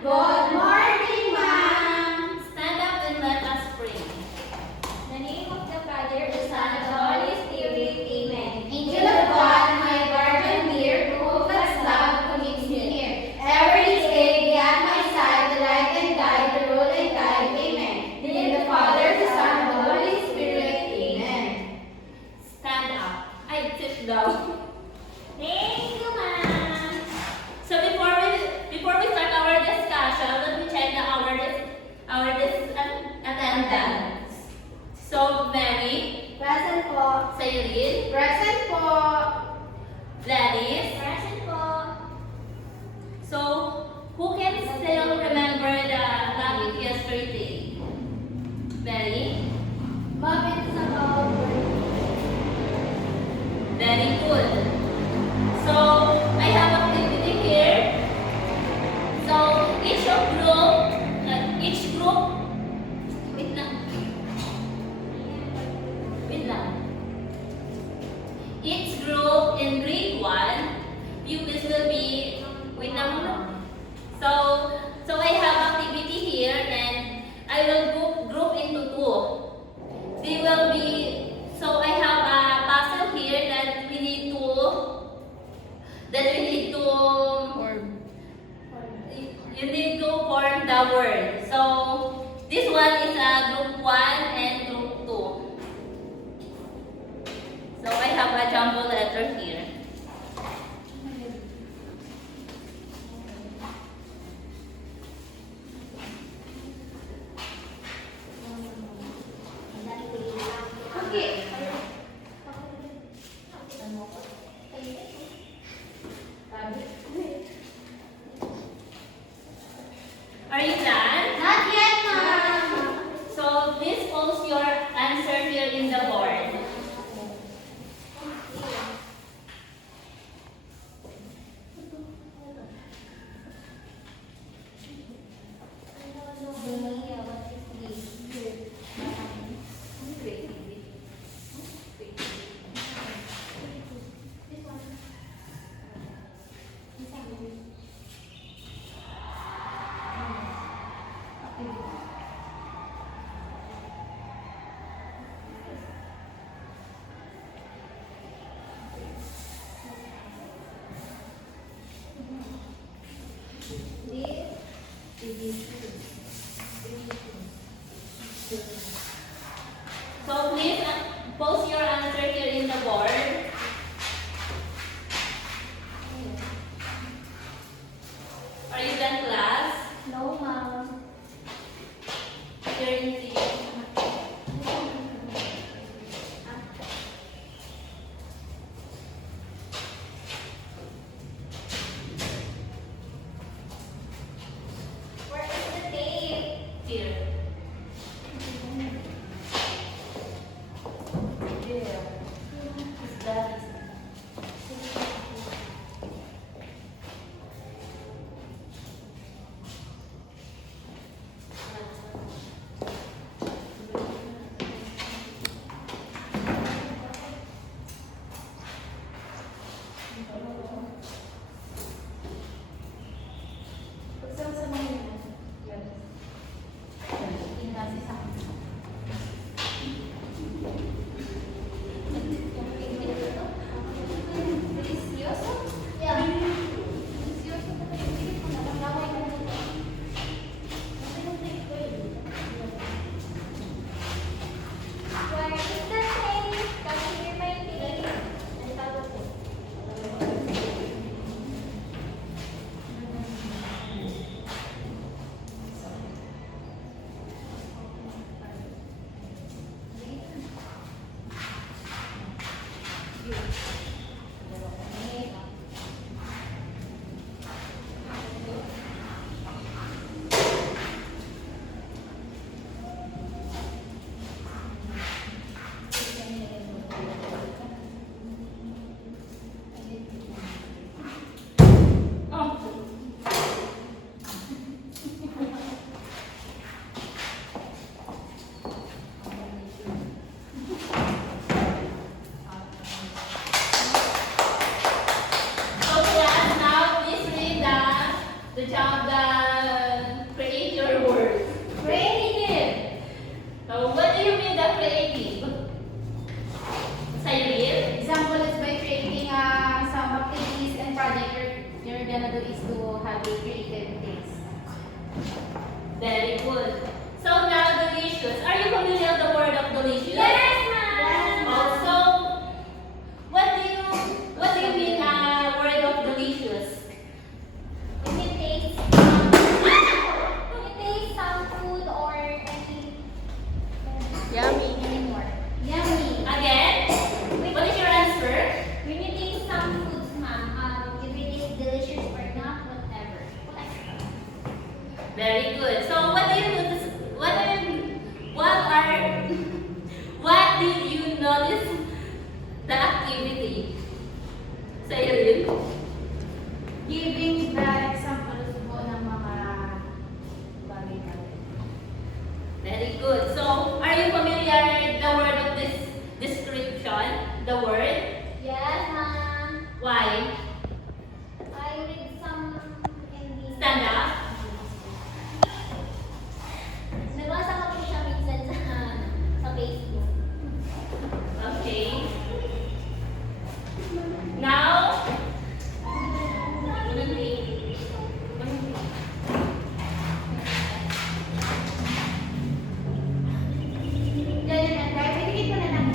Good morning, ma'am. Stand up and let us pray. In the name of the Father, the Son, and the Holy Spirit. Amen. Angel of God, my guardian dear, who of God's love keeps me near. Every day be at my side, the light and guide, the rule and guide. Amen. In the name of the Father, the Son, and the Holy Spirit. Amen. Stand up. I sit down. Thank you, ma'am. So before we start our discussion, let me check attendance. So Mary, Present po. Cyril, Present po. Gladys. Present po. So who can still remember the topic yesterday? Mary? Ma'am, it's about Very good. So I have activity here. So each group, wait lang. Each group in grade 1, pupils will be, wait lang muna. So I have activity here and I will group into 2. They will be, so I have a puzzle here that we need to you need to form the word. So this one is group 1 and group 2. So I have a jumbo letter here. okay. Are you done? Not yet, ma'am. So please post your answer here in the board. So please post your answer here in the board. Are you done, class? No, ma'am. Here in the Where is the tape? here. Is that Where is the tape? Kasi here may tape. Ang tawag ko. So class, now please read the gonna do is to have a creative things. Very good. So now delicious. Are you familiar with the word of delicious? Yes, ma'am. Also, what do you mean word of delicious? When you taste some food or any Yummy. anymore. Yummy. Again? What is your answer? When you taste some foods, ma'am, if it is delicious or not, whatever. Very good. So what do you notice? What did you notice the activity? Say it. Giving the examples po ng mga bagay-bagay. Very good. So are you familiar with the word of this description? The word? Yes, ma'am. Why? I read some in the... Stand up. Nabasa ko po siya minsan sa Facebook. Okay. Now, Yan, kahit pinigit mo na lang.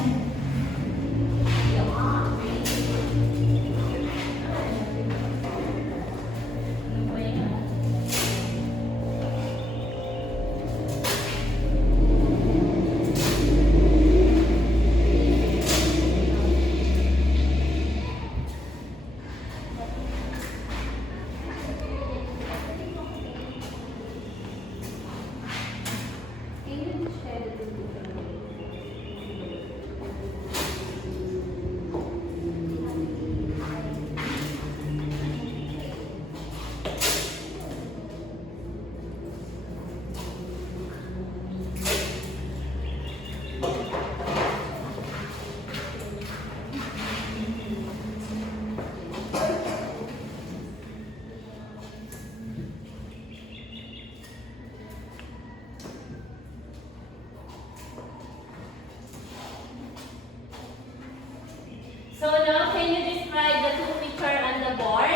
so now can you describe the two picture on the board?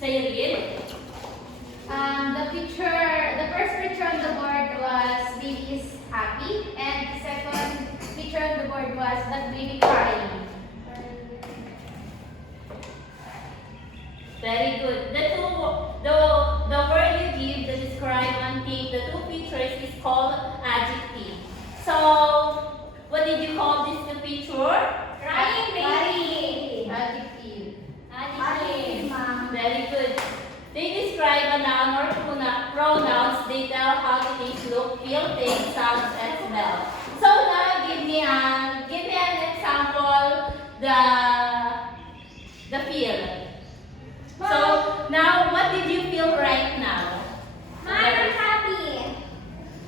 Say it again. The first picture on the board was baby is happy, and the second picture on the board was that baby crying. Very good. The word you give to describe one thing, the two pictures is called adjective. So what did you call this the picture? Crying baby. Adjective. Adjective, ma'am. Very good. They describe a noun or pronouns. They tell how things look, feel, think, sound, and smell. So now give me an example. The feel. So now what did you feel right now? Ma'am, I'm happy.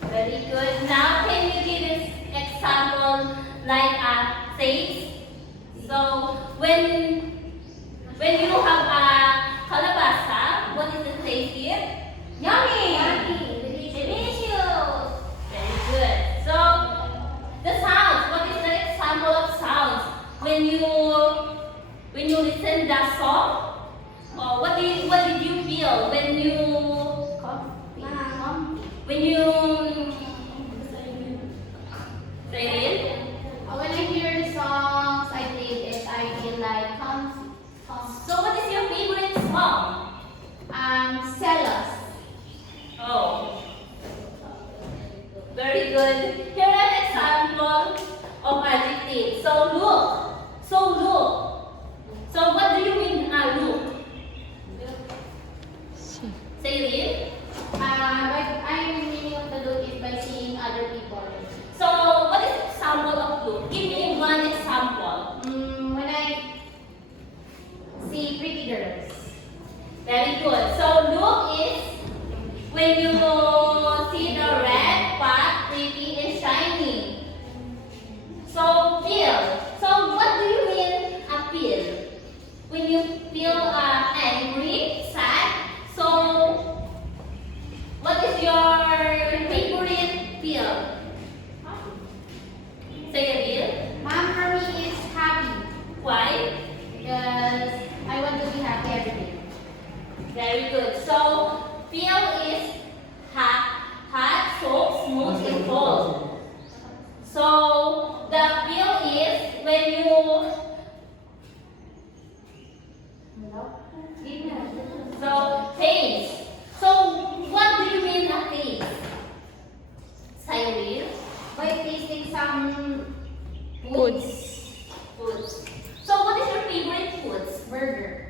Very good. Now can you give this example like a taste? So when you have a kalabasa, what is the taste here? Yummy. Yummy. Delicious. Very good. So the sounds. What is the example of sounds? When you listen the song, what did you feel when you say it? When I hear the songs I played it, I feel like comfy. So what is your favorite song? Celos. Oh, very good. Here are an example of adjective. So look. So what do you mean look? Say it again. But I'm meaning of the look is by seeing other people. So what is example of look? Give me one example. When I see pretty girls. Very good. So look is when you see the red, fat, pretty, and shiny. So feel. So what do you mean feel? When you feel angry, sad. So what is your favorite feel? Say it again. Mom for me is happy Why? because I want to be happy every Very good. So, feel is hot, soft, smooth, and cold. So, the feel is when you. So, taste. So, what do you mean a taste? Cyril? By tasting some Foods. So, what is your favorite foods? burger.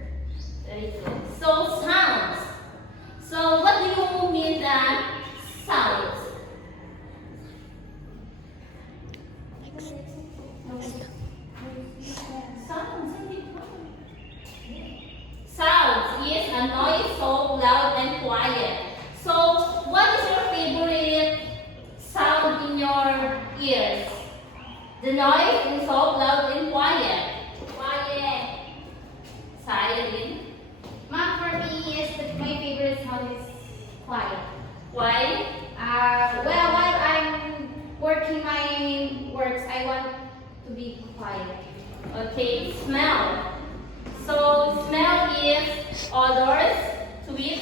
Very good. So, sounds. So, what do you mean sounds? Sounds is a noise so loud and quiet. So, what is your favorite sound in your ears? The noise is so loud and quiet. Quiet. Silent. Mom, for me, is that my favorite sound is quiet. Why? Well, while I'm working my works, I want to be quiet. Okay, smell. So, smell is odors, sweet,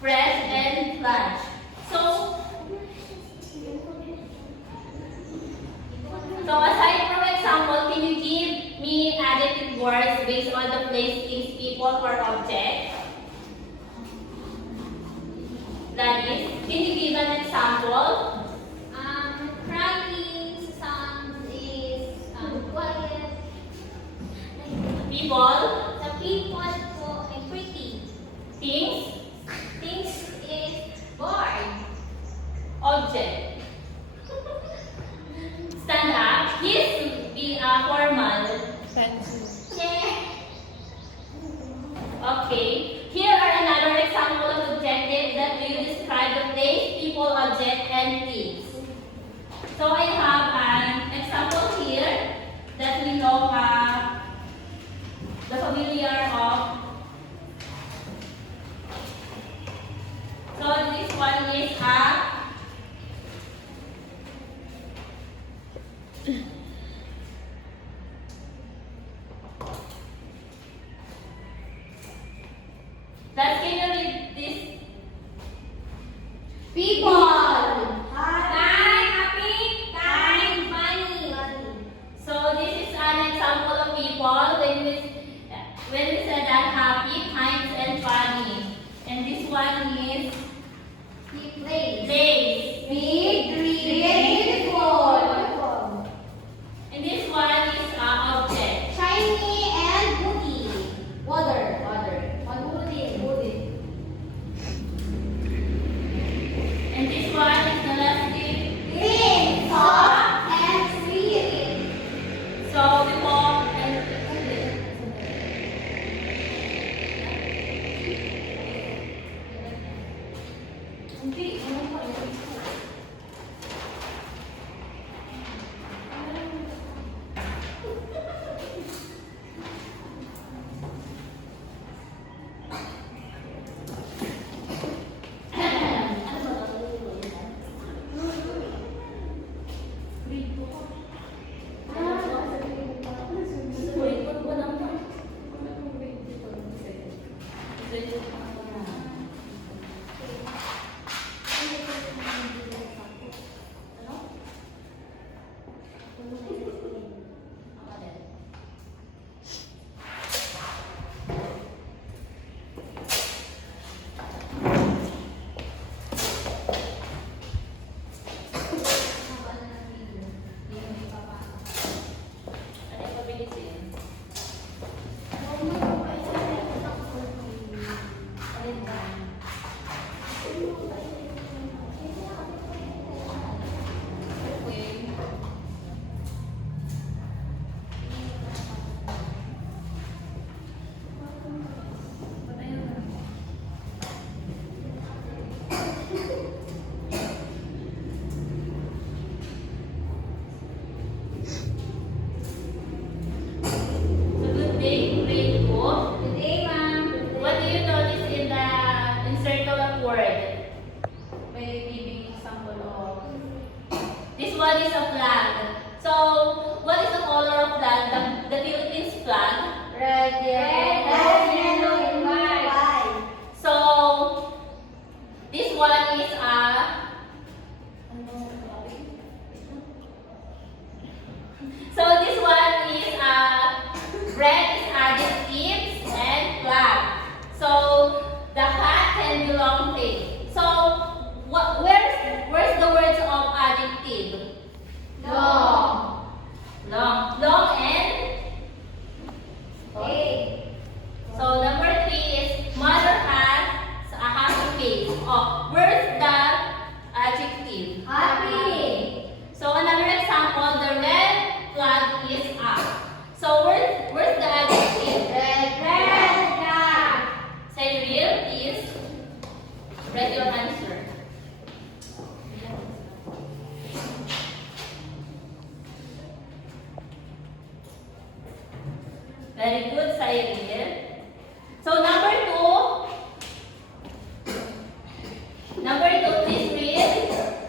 fresh, and lunch. So aside from example, can you give me adjective words based on the place, things, people, or object? That is, can you give an example? Crying sound is quiet. People, The people po ay pretty. things, Things is bored. object. Stand up. This be formal. Chair. Okay. Here are another example of adjective that will describe the place, people, object, and things. So I have an example here that we know the familiar of. So this one is a that can you read this? People. Kind, happy, kind, funny. So this is an example of people when we said that happy, kind, and funny. And this one is Place. place. Big, green, beautiful. And this one is object. Shiny and woody. Water. Woody. And this one is elastic. Green, soft, and sweet. So before and So good day, grade 2. Good day, ma'am. What do you notice in the encircle of word? May giving example of This one is a flag. So, what is the color of flag? The Philippines flag. red, yellow, and white. drill is write your answer. Very good, Cyril. So number two, please read.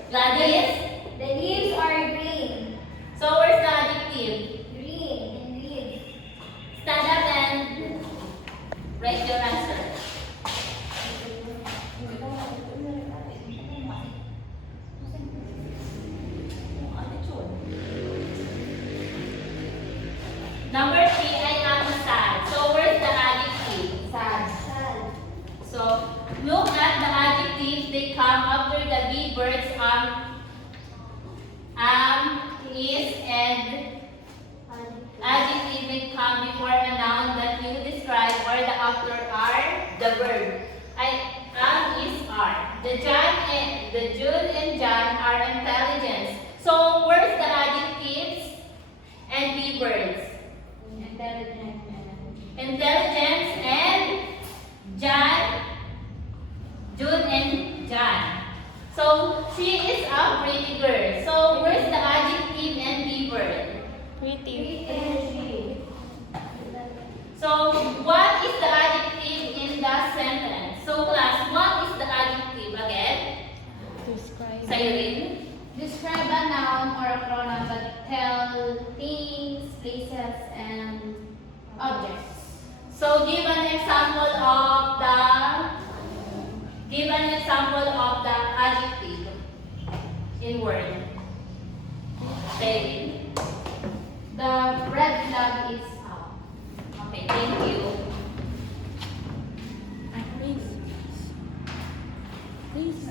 Gladys. The leaves are green. So where's the adjective? Green and leaves. Stand up and write your answer. Number three, I am sad. So where's the adjective? Sad. Sad. So look at the adjectives. They come after the be words is, and adjective will come before a noun that you describe, or the after are the verb. I am is are. The June and John are intelligence. So where's the adjectives and be words? Intelligent. Intelligence and June and John. So she is a pretty girl. So where's the adjective and be word? Pretty. Pretty. So what is the adjective in the sentence? So class, what is the adjective again? Cyril? Describe a noun or a pronoun that tell things, places, and objects. So give an example of the adjective in word. Cyril? The red flag is up. Okay, thank you. Please.